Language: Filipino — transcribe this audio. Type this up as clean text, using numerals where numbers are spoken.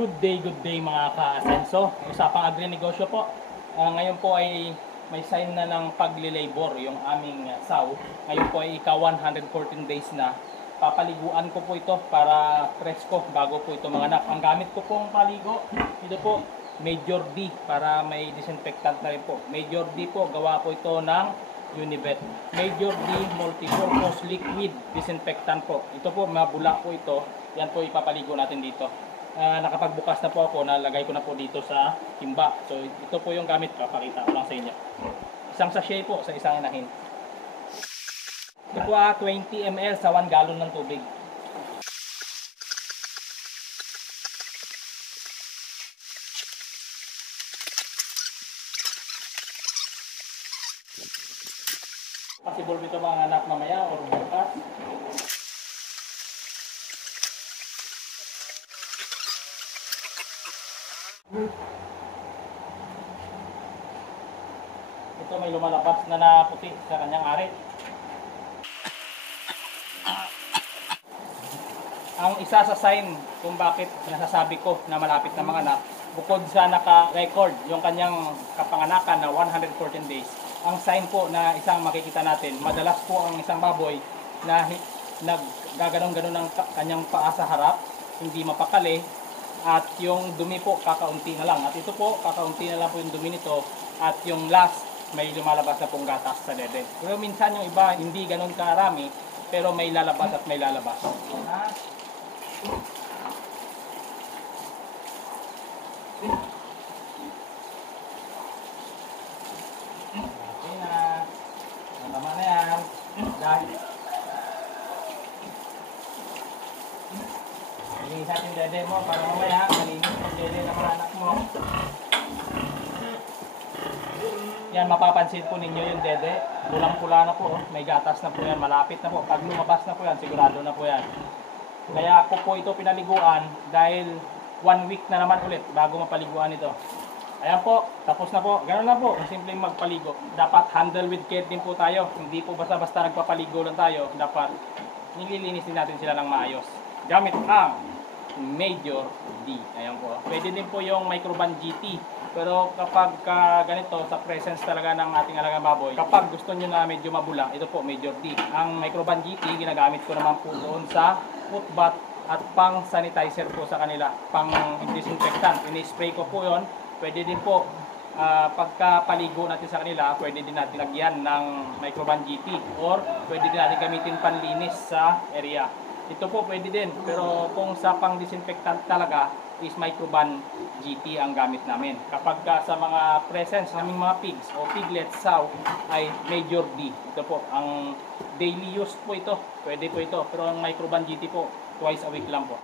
Good day mga ka-asenso. Usapang agri-negosyo po. Ngayon po ay may sign na ng pagli-labor yung aming saw. Ngayon po ay ika 114 days na. Papaliguan ko po ito para presko bago po ito manganak. Ang gamit ko pong paligo, ito po Major D para may disinfectant na rin po. Major D po, gawa po ito ng Univet. Major D multipurpose liquid disinfectant po. Ito po mabula po ito. Yan po ipapaligo natin dito. Nakapagbukas na po ako, nalagay ko na po dito sa timba. So ito po yung gamit ko, pakita ko lang sa inyo. Isang sachet po sa isang inahin. Ito po 20 ml sa 1 gallon ng tubig. Possible ito mga anak mamaya o bukas. Ito may lumalabas na puti sa kanyang ari. Ang isa sa sign kung bakit nasasabi ko na malapit na manganak, bukod sa naka-record yung kanyang kapanganakan na 114 days, ang sign po na isang makikita natin, madalas po ang isang baboy na naggaganon-ganon ng kanyang paa sa harap, hindi mapakali, at yung dumi po kakaunti na lang. At ito po, kakaunti na lang po yung dumi nito, at yung last, may lumalabas na pong gatas sa dede. Pero minsan yung iba, hindi ganon karami, pero may lalabas at may lalabas. Okay na. Tama na yan. Dahil malinis natin dede mo para mamaya malinis yung dede ng anak mo. Yan, mapapansin po ninyo yung dede. Pulang-pula na po. May gatas na po yan. Malapit na po. Pag lumabas na po yan, sigurado na po yan. Kaya ako po ito pinaliguan dahil 1 week na naman ulit bago mapaliguan ito. Ayan po, tapos na po. Ganun lang po, simpleng magpaligo. Dapat handle with care din po tayo. Hindi po basta-basta nagpapaligo lang tayo. Dapat nililinis din natin sila ng maayos. Gamit ang Major D. Ayan po. Pwede din po yung Microban GT. Pero kapag ganito, sa presence talaga ng ating alagang baboy, kapag gusto nyo na medyo mabula, ito po, Major D. Ang Microban GT, ginagamit ko naman po doon sa footbath at pang sanitizer po sa kanila. Pang disinfectant. Ini-spray ko po yon. Pwede din po, pagkapaligo natin sa kanila, pwede din natin lagyan ng Microban GT. Or pwede din natin gamitin panlinis sa area. Ito po pwede din, pero kung sa pang disinfectant talaga is Microban GT ang gamit namin. Kapag sa mga presence sa aming mga pigs o piglets sow ay Major D. Ito po, ang daily use po ito. Pwede po ito, pero ang Microban GT po, twice a week lang po.